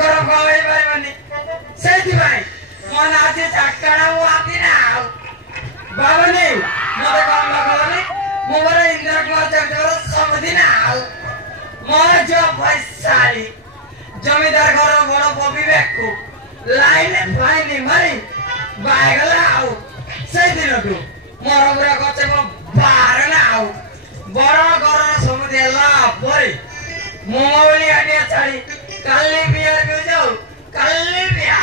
गरम गवाई पारिबनी सेति भाई मन आज चक्कड़ा मु आती ना बाबनी मते काम लगलनी मोबाइल इंद्र क्लास चक्कर समझी ना मोर जो पैसाली जमीदार घर बड़ बबी बेकु लाइन फाइनी मारी बायगला आउ से दिनटु मोर पूरा गचे बार ना आउ बड़ घर समुदे ला परे मोबाइल आडिया छाड़ी काली बियार को जाऊ काली बिया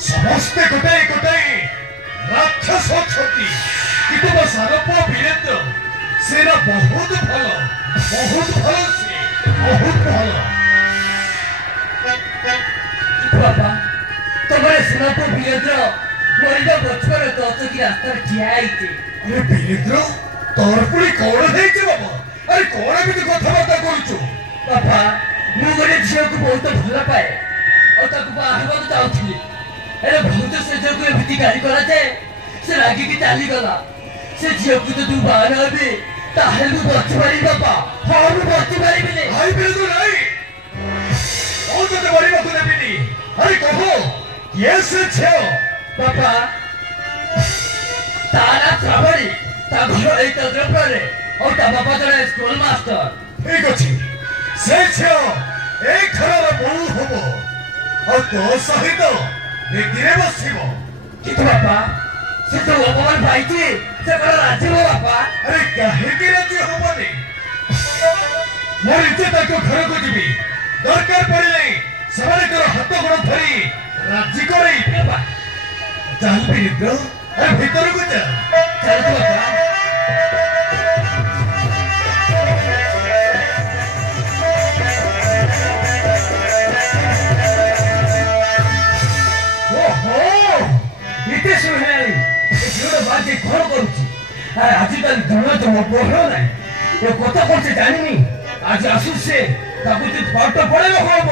समस्ते गोटाई गोटाई राक्षस छति किंतु मो सारप वीरेंद्र सेना बहुत भल से बहुत भल ବାପା ତମର ସେନାପ ବୀରେନ୍ଦ୍ର ମରିବା ପଛରେ ଦଶକି ରାସ୍ତାରେ ଠିଆ ହେଇଛି। ଆରେ ବୀରେନ୍ଦ୍ର ତୋର ପୁଣି କଣ ହେଇଛି ବାବା? ଆରେ କଣ ଏମିତି କଥାବାର୍ତ୍ତା କରୁଛୁ? ବାପା ମୁଁ ଗୋଟେ ଝିଅକୁ ବହୁତ ଭଲ ପାଏ ଆଉ ତାକୁ ବାହା ହେବାକୁ ଚାହୁଁଥିଲି, ହେଲେ ବହୁତ ସେ ଝିଅକୁ ଏମିତି ଗାଳି କଲା ଯେ ସେ ରାଗିକି ଚାଲିଗଲା। ସେ ଝିଅକୁ ଯଦି ମୁଁ ବାହା ହେବି ତାହେଲେ ମୁଁ ବଞ୍ଚି ପାରିବି ବାପା। ହଁ ମୁଁ ବଞ୍ଚି ପାରିବିନି। ଭାଇ ବୀରେନ୍ଦ୍ର ନାଇଁ, ମୁଁ ତୋତେ ମରିବାକୁ ଦେବିନି। ଆରେ କହ କିଏ ସେ ଝିଅ? ବାପା ତା ନାଁ ଶ୍ରାବଣୀ, ତା ଘର ଏଇ ଚନ୍ଦ୍ରପୁରରେ ଆଉ ତା ବାପା ଜଣେ ସ୍କୁଲ ମାଷ୍ଟର। ଠିକ ଅଛି, ସେ ଝିଅ ଏଇ ଘରର ବୋହୂ ହବ ଆଉ ତୋ ସହିତ ବେଦିରେ ବସିବ। କିନ୍ତୁ ବାପା ସେ ଯୋଉ ଅପମାନ ପାଇଛି ସେ କଣ ରାଜି ହବ ବାପା? ଆରେ କାହିଁକି ରାଜି ହବନି? ମୁଁ ନିଜେ ତାଙ୍କ ଘରକୁ ଯିବି, ଦରକାର ପଡ଼ିଲେ ସେମାନଙ୍କର ହାତ ଗୋଡ଼ ଧରି ରାଜି କରେଇ। ଚାଲ ବୀରେନ୍ଦ୍ର, ଆରେ ଭିତରକୁ ଯା। ଚାଲନ୍ତୁ ବାପା। ଏତେ ସମୟ ହେଲାଣି ଏ ଝିଅଟା ବାଜି କଣ କରୁଛି? ଆଜିକାଲି ଧନ ଜମା ବହଳ ନାହିଁ, ଏ କଥା କଣ ସେ ଜାଣିନି। ଆଜି ଆସୁଛି ସେ, ତାକୁ ଯଦି ପାଠ ପଢେଇବ ହବ।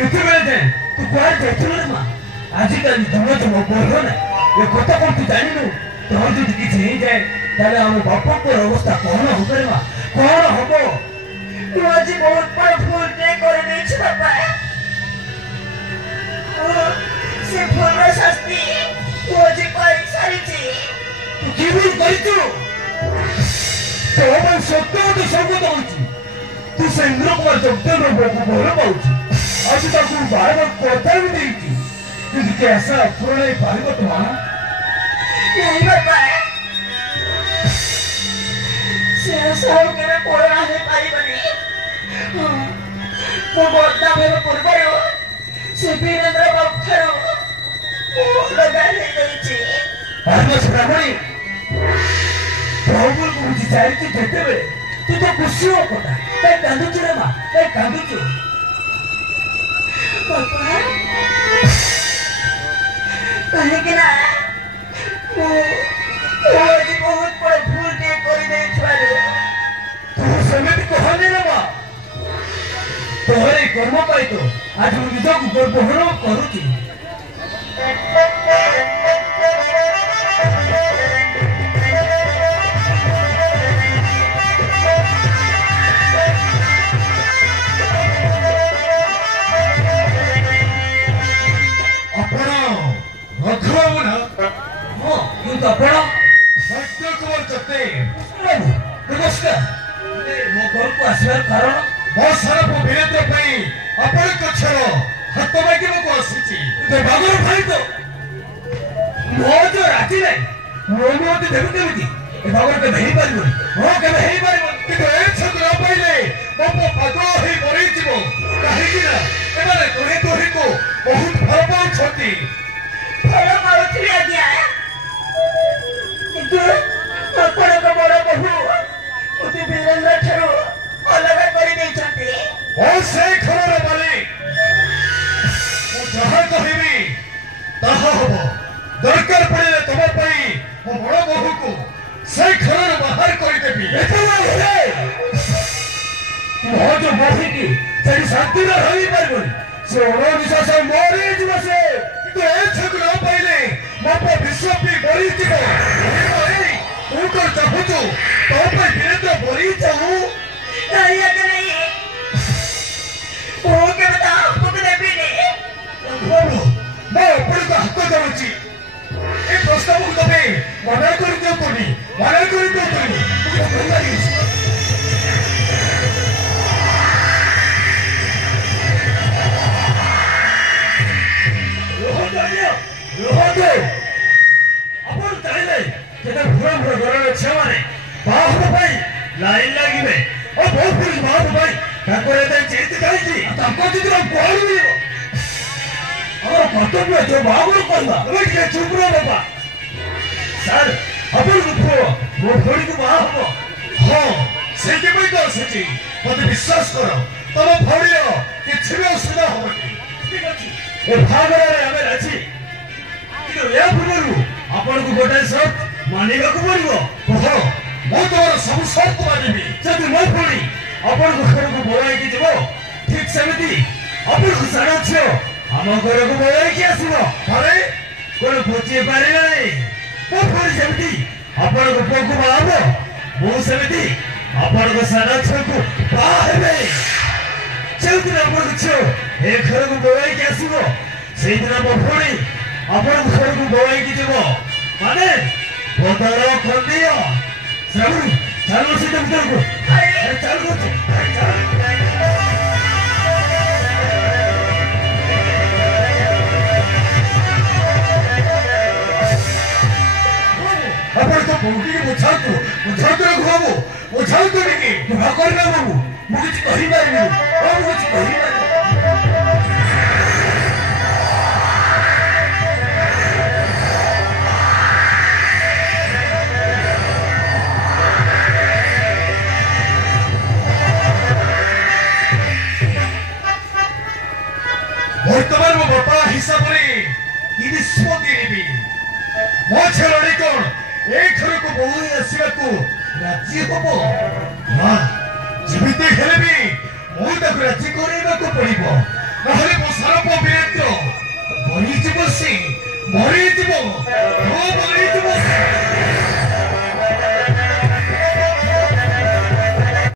ଏତେବେଳେ ତୁ କୁଆଡେ ଯାଇଥିଲୁ ରେ ମା? ଆଜିକାଲି ଧନ ଜମା ବହଳ ନାହିଁ, ଏ କଥା କଣ ତୁ ଜାଣିନୁ? ତୋର ଯଦି କିଛି ହେଇଯାଏ ତାହେଲେ ଆମ ବାପଙ୍କର ଅବସ୍ଥା କଣ ହବ ରେ ମା? କଣ ହବ? ତୁ ଆଜି ବହୁତ ବଡ଼ ଭୁଲଟେ କରିଦେଇଛୁ ବାପା। ସେ ଭୁଲର ଶାସ୍ତି ତୁ ଆଜି କରିସାରିଛି। ତୁ କି ଭୁଲ କରିଛୁ? ତୋ ପାଇଁ ସତ୍ୟ ମତେ ସବୁ ଦଉଛି। ତୁ ସେ ଇନ୍ଦ୍ର କୁମାର ଜଗଦେବର ବୋହୂକୁ ଭଲ ପାଉଛୁ, ଆଜି ତାକୁ ବାହାରକୁ କଥା ବି ଦେଇଛୁ, କିନ୍ତୁ କି ଆଶା ପୂରଣ ହେଇପାରିବ ତ ମା? नहीं बापा से सब केबे पूर्ण हे पारिबनी। मो बदनाम हेबे पूर्वरु से वीरेंद्र बाबू ठारू लगा हे दैछि। आत्मा श्रावणी प्रभु को बुझी जाइति जेतेबे तू तो खुशी हो कोता ए कांदुचु रे मा ए कांदुचु बापा कहे कि ना आज बहुत बड़ा भूल के कोई नहीं छुआले। तू समिति कहने रे मा तोरे कर्म पाई तो आज मु निज को गर्वहरण करूची। नमस्कार मो घर को आसवार कारण मो सरप वीरेंद्र भाई आपण कक्षर हाथ मागिब को आसीची। बाबर भाई तो मो जो राजी नहीं मो मोते देबे केमिति ए बाबर के भेई पारिबो मो के भेई पारिबो किंतु ए छत्र पाइले मो पागल होई मरि जीवो काहे कि ना एमाने तोहे तोहे को बहुत भल पाउ छथि। फल पाउथि आज्ञा किंतु आपण को बड़ बहु उति वीरेंद्र ठारू अलग करि दै छथि। ओ से खबर मालिक मो जहा कहिबी ताहा हबो। दरकार पड़े तुम पई मो बड़ बहु को से घर बाहर कर देबी। मो जो बही की सेठी शांति न रही पारिबोनी से अणनिश्वास मरि जीव से किंतु ए छत्र पाइले मो विश्व भी मरि जीव। तू कर चाहूचु तो पे वीरेंद्र मरि जाऊ नहीं आगे नहीं वो के बता आपको देबी ने बोलो मैं अपन को हाथ दउची। ए प्रस्ताव को तबे मना कर दियो तोनी मना कर दियो तोनी तू तो लागी रोहतो अपन चाहिले जेते भुरा भुरा घरर छेमाने बाहु भाई लाइन लागिबे ओ बहुत पुलिस बाहु भाई ताको एते चेत काईची ताको जितरा कोड दिबो আমার কর্তব্য যে বাহাঘর করা তুমি ଟିକେ চুপ রহ বাবা স্যার ଆପଣଙ୍କ ପୁଅ ମୋ ଭଉଣୀକୁ ବାହା ହବ ହଁ ସେଇଥିପାଇଁ ତ ଆସିଛି ମତେ ବିଶ୍ୱାସ କର ତମ ଭଉଣୀର କିଛି ବି ଅସୁବିଧା ହବନି ଠିକ ଅଛି ଏ ବାହାଘରରେ ଆମେ ରାଜି କିନ୍ତୁ ଏହା ପୂର୍ବରୁ ଆପଣଙ୍କୁ ଗୋଟାଏ ସର୍ତ୍ତ ମାନିବାକୁ ପଡିବ ହଁ ମୁଁ ତମର ସବୁ ସର୍ତ୍ତ ମାନିବି ଯଦି ମୋ ଭଉଣୀ ଆପଣଙ୍କ ଘରକୁ ବୋଳାଇକି ଯିବ ଠିକ ସେମିତି ଆପଣଙ୍କୁ ସାନ ଝିଅ ଆମ ଘରକୁ ବୋଳାଇକି ଆସିବ ଘରେ କଣ ବୁଝି ପାରିବେ ନାହିଁ ମୋ ଭଉଣୀ ଯେମିତି ଆପଣଙ୍କ ପୁଅକୁ ବାହା ହବ ମୁଁ ସେମିତି ଆପଣଙ୍କ ସାନ ଝିଅକୁ ବାହା ହେବେ ଯେଉଁଦିନ ଆପଣଙ୍କ ଝିଅ ଏ ଘରକୁ ବୋଳାଇକି ଆସିବ ସେଇଦିନ ମୋ ଭଉଣୀ ଆପଣଙ୍କ ଘରକୁ ବୋଳାଇକି ଯିବ ମାନେ ପଦର ଖଣ୍ଡିଅ ଶ୍ରାବଣୀ ଚାଲ ସହିତ ଭିତରକୁ ଚାଲ ଆପଣ ତ ବୋଉଟିକି ବୁଝାନ୍ତୁ ରଘୁ ବାବୁ ବୁଝାନ୍ତୁ ଟିକେ କରିବେ ବାବୁ ମୁଁ କିଛି କହିପାରିବିନି ମୁଁ କିଛି କହିପାରିବି ବର୍ତ୍ତମାନ ମୋ ବାପା ହିସାବରେ କି ନିଷ୍ପତ୍ତି ନେବି ମୋ ଝିଅଟି କଣ ଏ ଘରକୁ ବୋହୂ ଆସିବାକୁ ରାଜି ହବ ନା ଯେମିତି ହେଲେ ବି ମୁଁ ତାକୁ ରାଜି କରାଇବାକୁ ପଡିବ ନହେଲେ ମୋ ସାରପ ବୀରେନ୍ଦ୍ର ମରିଯିବ ସେ ମରିଯିବ